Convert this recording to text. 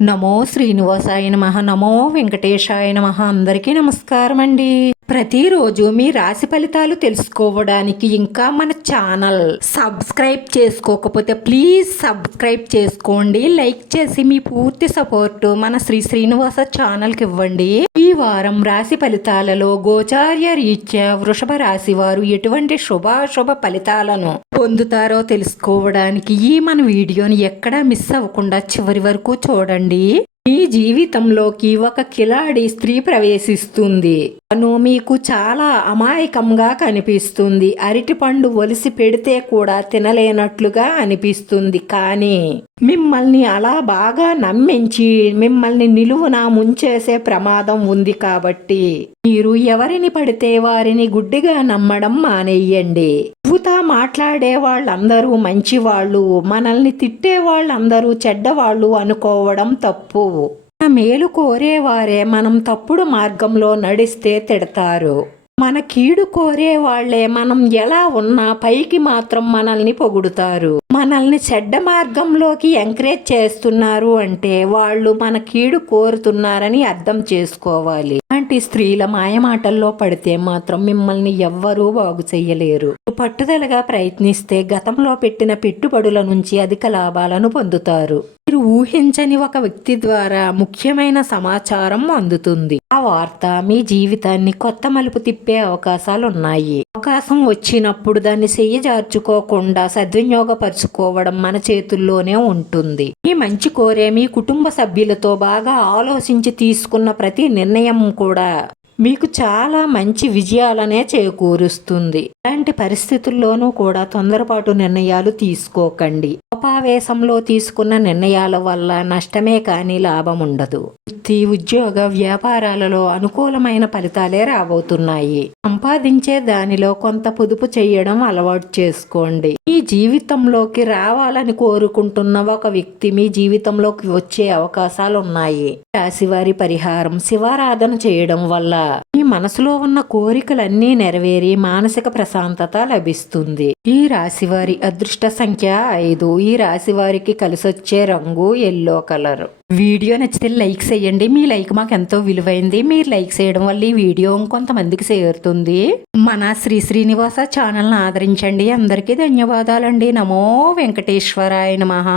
నమో శ్రీనివాసాయ నమః. నమో వెంకటేశాయ నమః. అందరికీ నమస్కారం అండి. ప్రతిరోజు మీ రాశి ఫలితాలు తెలుసుకోవడానికి ఇంకా మన ఛానల్ సబ్స్క్రైబ్ చేసుకోకపోతే ప్లీజ్ సబ్స్క్రైబ్ చేసుకోండి. లైక్ చేసి మీ పూర్తి సపోర్ట్ మన శ్రీనివాస ఛానల్కి ఇవ్వండి. ఈ వారం రాశి ఫలితాలలో గోచార్య రీత్యా వృషభ రాశి వారు ఎటువంటి శుభాశుభ ఫలితాలను పొందుతారో తెలుసుకోవడానికి ఈ మన వీడియోని ఎక్కడా మిస్ అవ్వకుండా చివరి వరకు చూడండి. మీ జీవితంలోకి ఒక కిలాడి స్త్రీ ప్రవేశిస్తుంది. తను మీకు చాలా అమాయకంగా కనిపిస్తుంది. అరటిపండు ఒలిసి పెడితే కూడా తినలేనట్లుగా అనిపిస్తుంది. కానీ మిమ్మల్ని అలా బాగా నమ్మించి మిమ్మల్ని నిలువున ముంచేసే ప్రమాదం ఉంది. కాబట్టి మీరు ఎవరిని పడితే వారిని గుడ్డిగా నమ్మడం మానేయండి. యువత మాట్లాడే వాళ్ళందరూ మంచివాళ్ళు, మనల్ని తిట్టే వాళ్ళందరూ చెడ్డవాళ్ళు అనుకోవడం తప్పు. మన మేలు కోరేవారే మనం తప్పుడు మార్గంలో నడిస్తే తిడతారు. మన కీడు కోరే వాళ్లే మనం ఎలా ఉన్నా పైకి మాత్రం మనల్ని పొగుడుతారు. మనల్ని చెడ్డ మార్గంలోకి ఎంకరేజ్ చేస్తున్నారు అంటే వాళ్ళు మన కీడు కోరుతున్నారని అర్థం చేసుకోవాలి. అలాంటి స్త్రీల మాయమాటల్లో పడితే మాత్రం మిమ్మల్ని ఎవ్వరూ బాగు చెయ్యలేరు. పట్టుదలగా ప్రయత్నిస్తే గతంలో పెట్టిన పెట్టుబడుల నుంచి అధిక లాభాలను పొందుతారు. మీరు ఊహించని ఒక వ్యక్తి ద్వారా ముఖ్యమైన సమాచారం అందుతుంది. ఆ వార్త మీ జీవితాన్ని కొత్త మలుపు తిప్పే అవకాశాలున్నాయి. అవకాశం వచ్చినప్పుడు దాన్ని చెయ్యజార్చుకోకుండా సద్వినియోగపరుచుకోవడం మన చేతుల్లోనే ఉంటుంది. మీ మంచి కోరే మీ కుటుంబ సభ్యులతో బాగా ఆలోచించి తీసుకున్న ప్రతి నిర్ణయం కూడా మీకు చాలా మంచి విజయాలనే చేకూరుస్తుంది. ఇలాంటి పరిస్థితుల్లోనూ కూడా తొందరపాటు నిర్ణయాలు తీసుకోకండి. కోపావేశంలో తీసుకున్న నిర్ణయాల వల్ల నష్టమే కానీ లాభం ఉండదు. వృత్తి, ఉద్యోగ, వ్యాపారాలలో అనుకూలమైన ఫలితాలే రాబోతున్నాయి. సంపాదించే దానిలో కొంత పొదుపు చేయడం అలవాటు చేసుకోండి. మీ జీవితంలోకి రావాలని కోరుకుంటున్న ఒక వ్యక్తి మీ జీవితంలోకి వచ్చే అవకాశాలు ఉన్నాయి. రాశివారి పరిహారం: శివారాధన చేయడం వల్ల మీ మనసులో ఉన్న కోరికలన్నీ నెరవేరి మానసిక ప్రశాంతత లభిస్తుంది. ఈ రాశివారి అదృష్ట సంఖ్య 5. ఈ రాశివారికి కలిసొచ్చే రంగు ఎల్లో కలర్. వీడియో నచ్చితే లైక్ చేయండి. మీ లైక్ మాకు ఎంతో విలువైంది. మీరు లైక్ చేయడం వల్ల ఈ వీడియో ఇంకొంతమందికి చేరుతుంది. మన శ్రీనివాస ఛానల్ని ఆదరించండి. అందరికీ ధన్యవాదాలండి. నమో వెంకటేశ్వరాయ నమః.